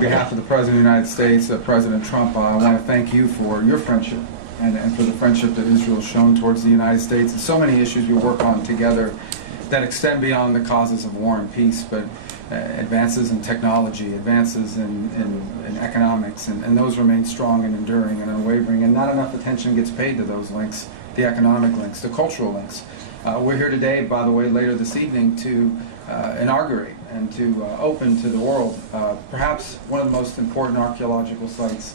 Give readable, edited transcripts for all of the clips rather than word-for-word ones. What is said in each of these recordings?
on behalf of the President of the United States, President Trump, I want to thank you for your friendship and for the friendship that Israel has shown towards the United States and so many issues we work on together that extend beyond the causes of war and peace, but advances in technology, advances in economics, and those remain strong and enduring and unwavering, and not enough attention gets paid to those links, the economic links, the cultural links. We're here today, by the way, later this evening to inaugurate and to open to the world perhaps one of the most important archaeological sites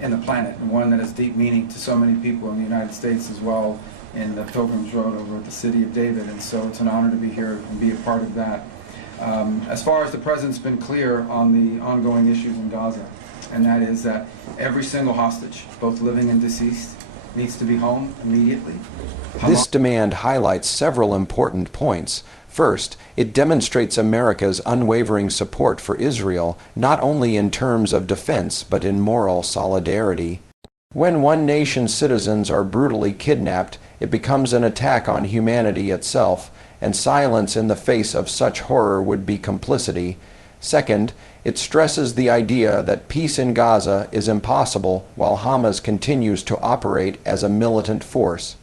in the planet, and one that has deep meaning to so many people in the United States as well, in the Pilgrim's Road over at the City of David, and so it's an honor to be here and be a part of that. As far as the President's been clear on the ongoing issues in Gaza, and that is that every single hostage, both living and deceased, needs to be home immediately. This demand highlights several important points. First, it demonstrates America's unwavering support for Israel, not only in terms of defense, but in moral solidarity. When one nation's citizens are brutally kidnapped, it becomes an attack on humanity itself, and silence in the face of such horror would be complicity. Second, it stresses the idea that peace in Gaza is impossible while Hamas continues to operate as a militant force.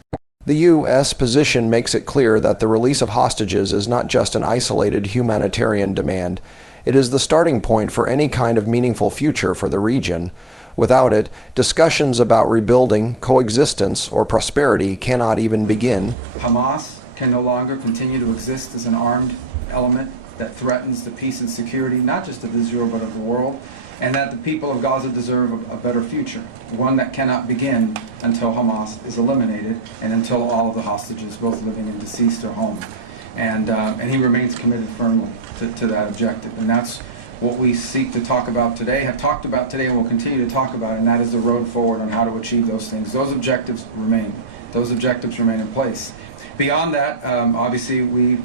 The U.S. position makes it clear that the release of hostages is not just an isolated humanitarian demand. It is the starting point for any kind of meaningful future for the region. Without it, discussions about rebuilding, coexistence, or prosperity cannot even begin. Hamas can no longer continue to exist as an armed element that threatens the peace and security, not just of Israel, but of the world, and that the people of Gaza deserve a better future, one that cannot begin until Hamas is eliminated and until all of the hostages, both living and deceased, are home. And he remains committed firmly to that objective. And that's what we seek to talk about today, have talked about today, and will continue to talk about, and that is the road forward on how to achieve those things. Those objectives remain. Those objectives remain in place. Beyond that, obviously, we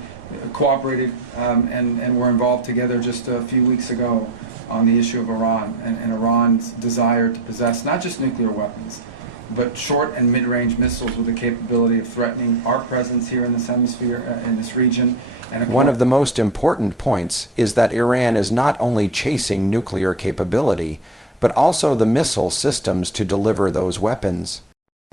cooperated and were involved together just a few weeks ago on the issue of Iran and Iran's desire to possess not just nuclear weapons, but short and mid-range missiles with the capability of threatening our presence here in this hemisphere, in this region. And one of the most important points is that Iran is not only chasing nuclear capability, but also the missile systems to deliver those weapons.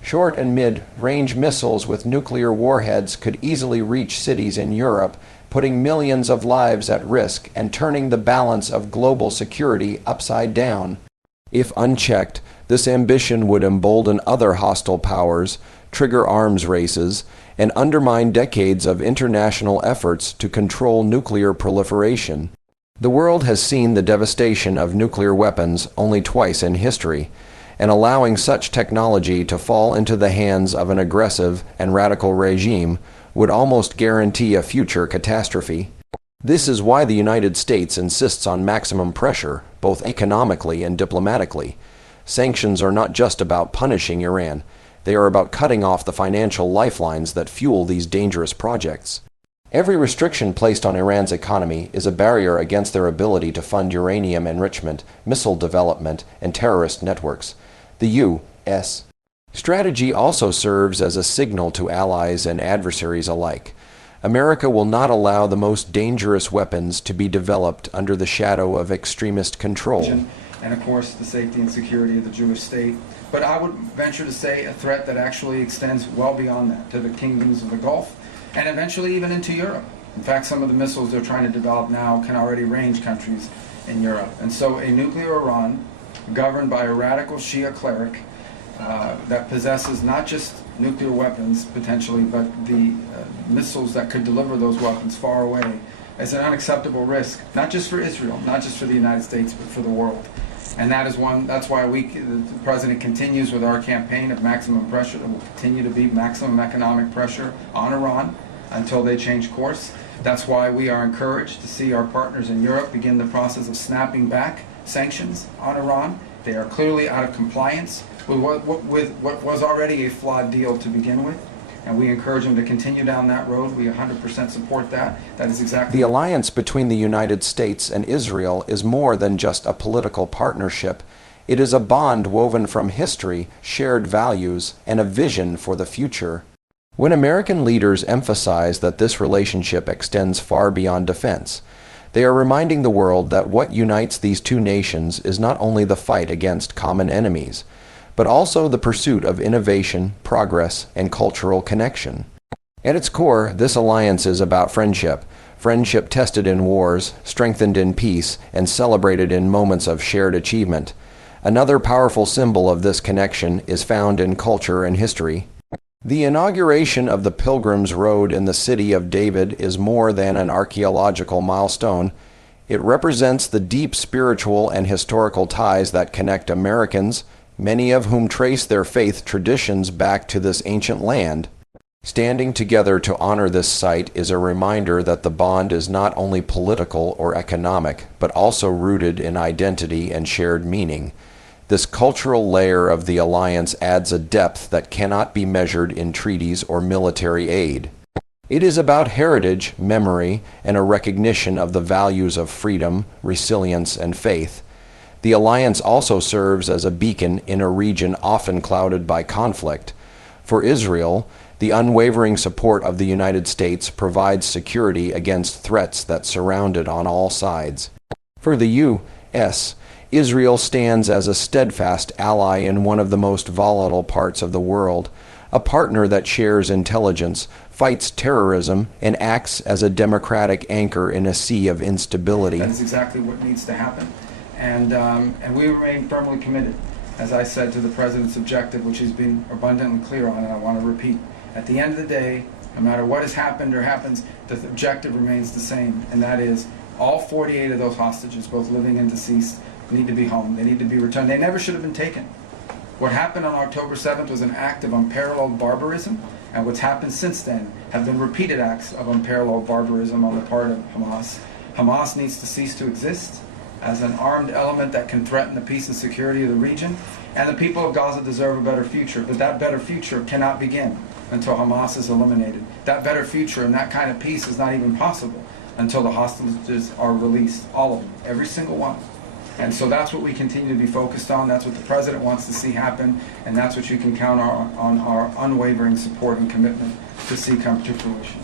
Short and mid-range missiles with nuclear warheads could easily reach cities in Europe, putting millions of lives at risk and turning the balance of global security upside down. If unchecked, this ambition would embolden other hostile powers, trigger arms races, and undermine decades of international efforts to control nuclear proliferation. The world has seen the devastation of nuclear weapons only twice in history, and allowing such technology to fall into the hands of an aggressive and radical regime would almost guarantee a future catastrophe. This is why the United States insists on maximum pressure, both economically and diplomatically. Sanctions are not just about punishing Iran. They are about cutting off the financial lifelines that fuel these dangerous projects. Every restriction placed on Iran's economy is a barrier against their ability to fund uranium enrichment, missile development, and terrorist networks. The U.S. strategy also serves as a signal to allies and adversaries alike. America will not allow the most dangerous weapons to be developed under the shadow of extremist control. And of course, the safety and security of the Jewish state. But I would venture to say a threat that actually extends well beyond that, to the kingdoms of the Gulf, and eventually even into Europe. In fact, some of the missiles they're trying to develop now can already range countries in Europe. And so a nuclear Iran, governed by a radical Shia cleric, that possesses not just nuclear weapons, potentially, but the missiles that could deliver those weapons far away, is an unacceptable risk, not just for Israel, not just for the United States, but for the world. And that's why the President continues with our campaign of maximum pressure. There will continue to be maximum economic pressure on Iran until they change course. That's why we are encouraged to see our partners in Europe begin the process of snapping back sanctions on Iran. They are clearly out of compliance with what was already a flawed deal to begin with. And we encourage them to continue down that road. We 100% support that. That is exactly... The alliance between the United States and Israel is more than just a political partnership. It is a bond woven from history, shared values, and a vision for the future. When American leaders emphasize that this relationship extends far beyond defense, They are reminding the world that what unites these two nations is not only the fight against common enemies, but also the pursuit of innovation, progress, and cultural connection. At its core, this alliance is about friendship. Friendship tested in wars, strengthened in peace, and celebrated in moments of shared achievement. Another powerful symbol of this connection is found in culture and history. The inauguration of the Pilgrim's Road in the city of David is more than an archaeological milestone. It represents the deep spiritual and historical ties that connect Americans, many of whom trace their faith traditions back to this ancient land. Standing together to honor this site is a reminder that the bond is not only political or economic, but also rooted in identity and shared meaning. This cultural layer of the alliance adds a depth that cannot be measured in treaties or military aid. It is about heritage, memory, and a recognition of the values of freedom, resilience, and faith. The alliance also serves as a beacon in a region often clouded by conflict. For Israel, the unwavering support of the United States provides security against threats that surround it on all sides. For the U.S., Israel stands as a steadfast ally in one of the most volatile parts of the world, a partner that shares intelligence, fights terrorism, and acts as a democratic anchor in a sea of instability. That is exactly what needs to happen. And we remain firmly committed, as I said, to the President's objective, which has been abundantly clear on, and I want to repeat. At the end of the day, no matter what has happened or happens, the objective remains the same, and that is all 48 of those hostages, both living and deceased, need to be home. They need to be returned. They never should have been taken. What happened on October 7th was an act of unparalleled barbarism, and what's happened since then have been repeated acts of unparalleled barbarism on the part of Hamas. Hamas needs to cease to exist as an armed element that can threaten the peace and security of the region, and the people of Gaza deserve a better future, but that better future cannot begin until Hamas is eliminated. That better future and that kind of peace is not even possible until the hostages are released, all of them, every single one. And so that's what we continue to be focused on. That's what the President wants to see happen, and that's what you can count on our unwavering support and commitment to see come to fruition.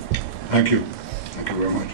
Thank you. Thank you very much.